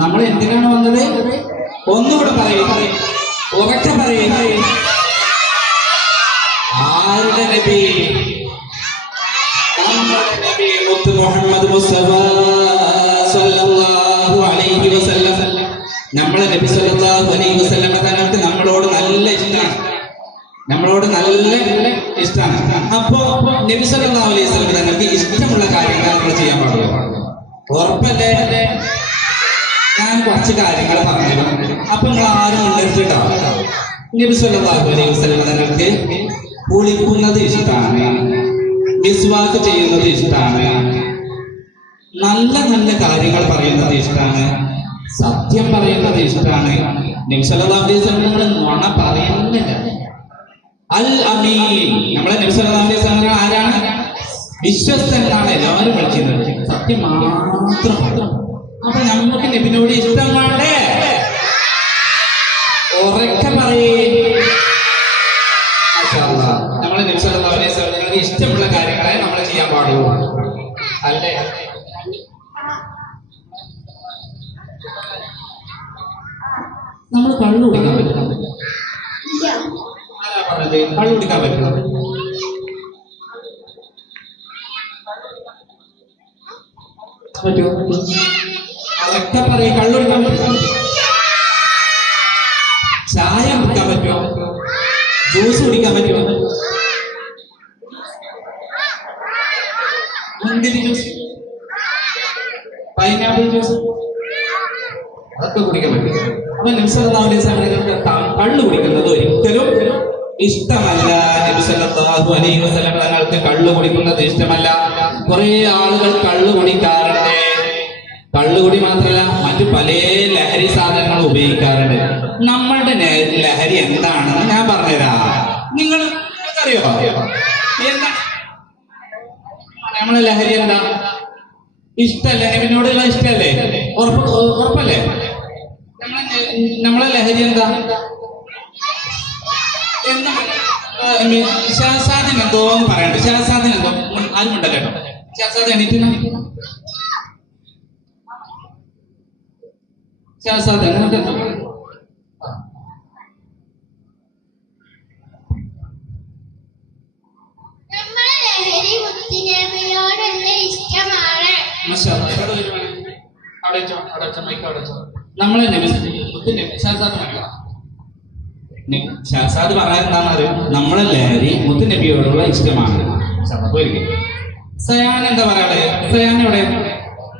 നമ്മൾ എന്തിനാണ് വന്നത്? ഒന്നുകൂടെ പറയും. ഉറക്കെ പറയും. ആരുടെ നബി? മുത്ത് മുഹമ്മദ് മുസ്തഫ സല്ലല്ലാഹു അലൈഹി വസല്ലം. നമ്മളെ നബി സല്ലല്ലാഹു അലൈഹി വസല്ലം തങ്ങൾക്ക് നമ്മളോട് നല്ല ഇഷ്ടമാണ് നമ്മളോട് നല്ല ഇഷ്ടമാണ് അപ്പോ നബി സല്ലല്ലാഹു അലൈഹി വസല്ലം ഇഷ്ടമുള്ള കാര്യങ്ങൾ നമ്മൾ ചെയ്യാൻ പാടുള്ളൂ ഉറപ്പല്ലേ? ഞാൻ കുറച്ച് കാര്യങ്ങൾ പറഞ്ഞു അപ്പൊ നിങ്ങൾ ആരും മുൻനിർത്തിട്ടോ നബി സല്ലല്ലാഹു അലൈഹി വസല്ലം കുളിക്കുന്നത് ഇഷ്ടമാണ്. മിസ്വാക്ക് ചെയ്യുന്നത് ഇഷ്ടമാണ്. നല്ല നല്ല കാര്യങ്ങൾ പറയുന്നത് ഇഷ്ടമാണ്. സത്യം പറയുന്നത് ഇഷ്ടമാണ്. നമ്മൾ നുണ പറയുന്നില്ല. അൽ അമീൻ. നമ്മളെ വസല്ലം ആരാണ്? വിശ്വസ്തനാണ് എല്ലാവരും വിളിക്കുന്നത്. സത്യം മാത്രം. അപ്പൊ നമുക്ക് നബിനോട് ഇഷ്ടം വേണ്ടേ ഉറക്കെ പറയേ. നമ്മളെ നബി സല്ലല്ലാഹു ഇഷ്ടമുള്ള കാര്യങ്ങളെ നമ്മൾ ചെയ്യാൻ പാടുള്ളൂ. അല്ലേ? നമ്മൾ കള്ളു കുടിക്കാൻ പറ്റുന്നത് ആരാ പറഞ്ഞത്? കള്ളു കുടിക്കാൻ പറ്റുന്നത് പറ്റുമോ? അതൊക്കെ പറയും കള്ളു കുടിക്കാൻ പറ്റും ചായ കുടിക്കാൻ പറ്റുമോ? ജ്യൂസ് കുടിക്കാൻ പറ്റുമോ? മുന്തിരി ജ്യൂസ്? Pineapple juice? അതൊക്കെ കുടിക്കാൻ പറ്റും അപ്പൊ അലൈഹി വസല്ലമക്ക് കള്ളു കുടിക്കുന്നത് ഒരിക്കലും ഇഷ്ടമല്ല. നബ്സല്ലാഹു അലൈഹി വസല്ലം കള്ളു കുടിക്കുന്നത് ഇഷ്ടമല്ല. കുറെ ആളുകൾ കള്ളു കുടിക്കാറുണ്ട്. കള്ളുകുടി മാത്രമല്ല മറ്റു പല ലഹരി സാധനങ്ങൾ ഉപയോഗിക്കാറുണ്ട്. നമ്മളുടെ ലഹരി എന്താണെന്ന് ഞാൻ പറഞ്ഞുതരാം. നിങ്ങൾ അറിയോ എന്താ? നമ്മളെ ലഹരി എന്താ? ഇഷ്ടല്ലേ? നബിനോടുള്ള ഇഷ്ടല്ലേ? ഉറപ്പ് ഉറപ്പല്ലേ? നമ്മളെ ലഹരി എന്താ? എന്താ? ഷാസാദിന് എന്തോ പറയണ്ട. ഷാസാദിന് എന്തോ ആരും കേട്ടോ എണീറ്റ് ഷാസാദ് നിനക്ക് എന്താ നമ്മളെ ലഹരി മുത്തിനബിയോടുള്ള ഇഷ്ടമാണ് മാഷാഅല്ലാ. ഇവിടെ ഒരു മണി. അവിടെ വെച്ചോ, അവിടെ വെച്ചോ, മൈക്ക് അവിടെ വെച്ചോ. നമ്മളെ നബി മുത്ത് നബി ഷാസാദ് പറയാൻ അറിയോ നമ്മളെ ലഹരി മുത്തു നബിയോടുള്ള ഇഷ്ടമാണ്. സയാൻ എന്താ പറയാളെ സയാൻ എവിടെ?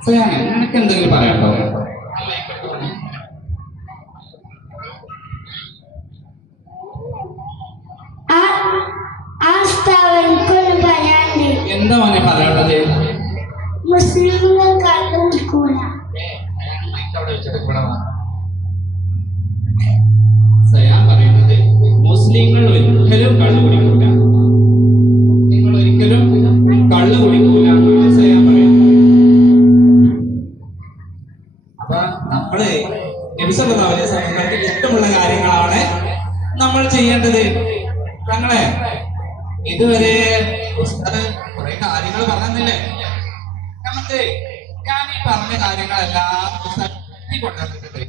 സയാൻ നിനക്ക് എന്തെങ്കിലും പറയാട്ടോ ആ ആ സ്ഥാപനക്കൊന്ന് പറയാണ്ട് എന്താ മോനെ പറയാനുള്ളത് സയാൻ പറയുന്നത് മുസ്ലിങ്ങൾ ഒരിക്കലും കള്ളു കുടിക്കൂല. മുസ്ലിങ്ങൾ ഒരിക്കലും കള്ളു കുടിക്കൂല സയാൻ പറയുന്നത്. അപ്പൊ നമ്മൾ നബിസല്ലാവിലെ സമയങ്ങൾക്ക് ഇഷ്ടമുള്ള കാര്യങ്ങളാണ് നമ്മൾ ചെയ്യേണ്ടത്. ഞങ്ങളെ ഇതുവരെ കുറെ കാര്യങ്ങൾ പറഞ്ഞില്ലേ? നമുക്ക് ഞാൻ ഈ പറഞ്ഞ കാര്യങ്ങളെല്ലാം ശക്തി കൊണ്ടുവന്നിട്ടുണ്ട്.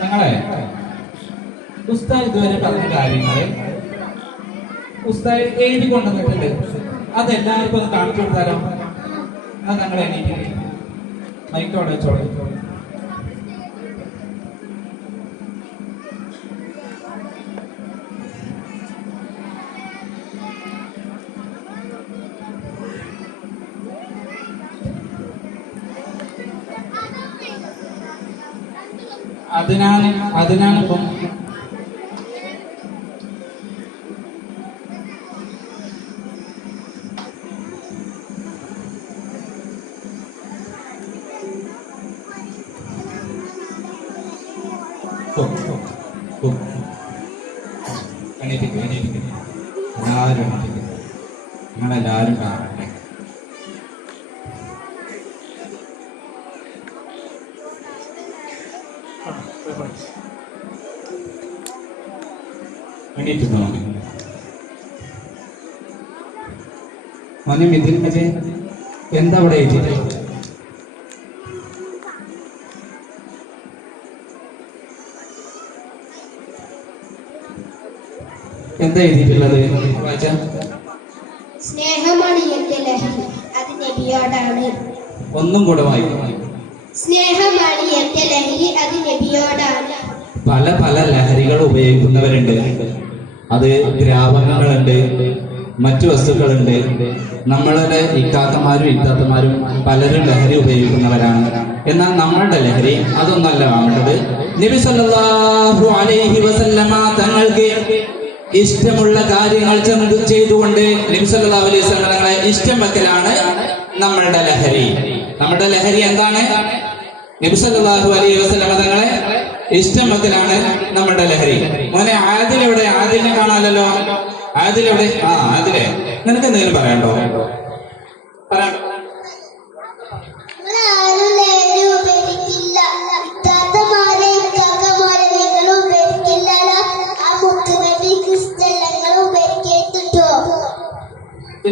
ഞങ്ങളെ ഉസ്താദ് ഇതുവരെ പറഞ്ഞ കാര്യങ്ങളെ ഉസ്താദ് എഴുതി കൊണ്ടുവന്നിട്ടുണ്ട്. അതെല്ലാവർക്കും ഒന്ന് കാണിച്ചു കൊടുത്താലോ? അത് ഞങ്ങൾ എണീറ്റ് മൈക്കോടെ വെച്ചോളൂ. അതിനാണ് അതിനാണ് ഇപ്പം എണീറ്റിക്ക് എണീറ്റിക്ക് എല്ലാവരും എണീറ്റിക്ക് നിങ്ങളെല്ലാവരും കാണട്ടെ. എണീറ്റ് നോക്കി മോനെ മിഥിൻ മജെ എന്താ അവിടെ എഴുതിയിട്ടുള്ളത് എന്താ എഴുതിയിട്ടുള്ളത് വായിച്ച സ്നേഹമാണ് എന്റെ ലഹരി അത് നബിയോടാണ്. ഒന്നും കൂടെ വായിക്കും സ്നേഹമാണ് എന്റെ ലഹരി അത് നബിയോടാണ്. പല പല ലഹരികൾ ഉപയോഗിക്കുന്നവരുണ്ട്. അത് ദ്രാവകങ്ങളുണ്ട് മറ്റു വസ്തുക്കളുണ്ട്. നമ്മളുടെ ഇക്കാത്തമാരും ഇക്കാത്തമാരും പലരും ലഹരി ഉപയോഗിക്കുന്നവരാണ്. എന്നാൽ നമ്മളുടെ ലഹരി അതൊന്നല്ല. വേണ്ടത് നബി അലൈഹി വസല്ലമ തങ്ങൾക്ക് ഇഷ്ടമുള്ള കാര്യങ്ങൾ ചെയ്തുകൊണ്ട് നബി അലൈഹി വസല്ലമ ഇഷ്ടം വെക്കലാണ് നമ്മളുടെ ലഹരി. നമ്മുടെ ലഹരി എന്താണ്? നബി സല്ലല്ലാഹു അലൈഹി വസല്ലമ തങ്ങളെ ഇഷ്ടം വെക്കലാണ് നമ്മുടെ ലഹരി. മോനെ ആദിൽ എവിടെ ആദിലിനെ കാണാമല്ലോ ആദിൽ ആ ആദിലെ. നിനക്ക് എന്തെങ്കിലും പറയണ്ടോ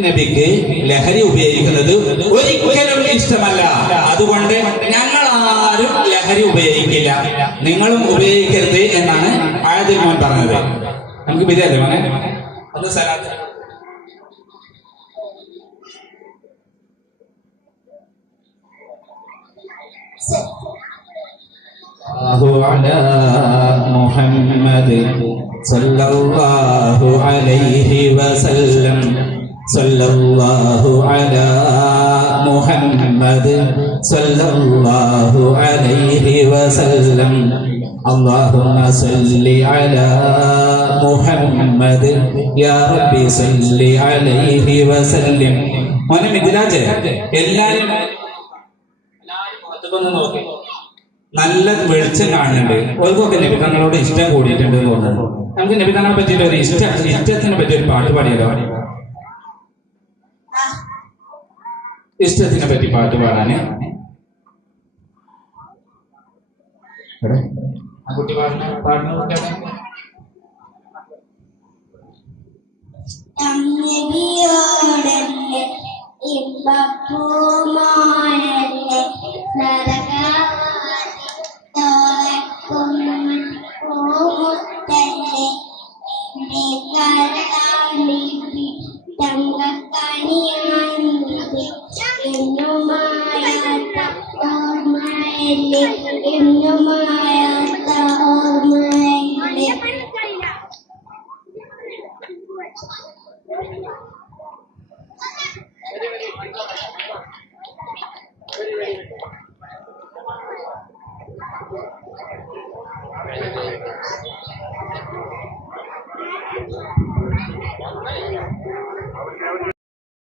നബിക്ക് ലഹരി ഉപയോഗിക്കുന്നത് ഒരിക്കലും ഇഷ്ടമല്ല. അതുകൊണ്ട് ഞങ്ങൾ ആരും ലഹരി ഉപയോഗിക്കില്ല നിങ്ങളും ഉപയോഗിക്കരുത് എന്നാണ് ആയതിൽ മോൻ പറഞ്ഞത് നമുക്ക് ബിരിയാണി മോനെ ഒന്ന് സലാത്ത് الله على محمد صلى الله عليه وسلم صلى الله على محمد صلى الله عليه وسلم اللهم صل على محمد يا ربي صل عليه وسلم മോനെ മിഥിലാജ് എല്ലാരും എല്ലാരും മുഖത്തേക്കൊന്ന് നോക്കി നല്ല വെളിച്ചം കാണുന്നുണ്ട് ഓർക്കൊക്കെ നബിതങ്ങളോട് ഇഷ്ടം കൂടിയിട്ടുണ്ട് എന്ന് തോന്നുന്നു നമുക്ക് നബിതങ്ങളെ പറ്റിയിട്ട് ഒരു ഇഷ്ട ഇഷ്ടത്തിനെ പറ്റി ഒരു പാട്ട് പാടിയല്ലോ ഇഷ്ടത്തിനെ പറ്റി പാട്ട് പാടാന് എവിടെ? ആ കുട്ടി പാടുന്ന പാടുന്ന കുട്ടിയാണ് നബിയോടല്ലേ ഇമ്പപ്പൂമാനല്ലേ നരകാവാതി തോരക്കും പൂമുത്തല്ലേ എന്റെ കരളാണ്ടിപ്പി തങ്കക്കണിയാണ്ടിപ്പി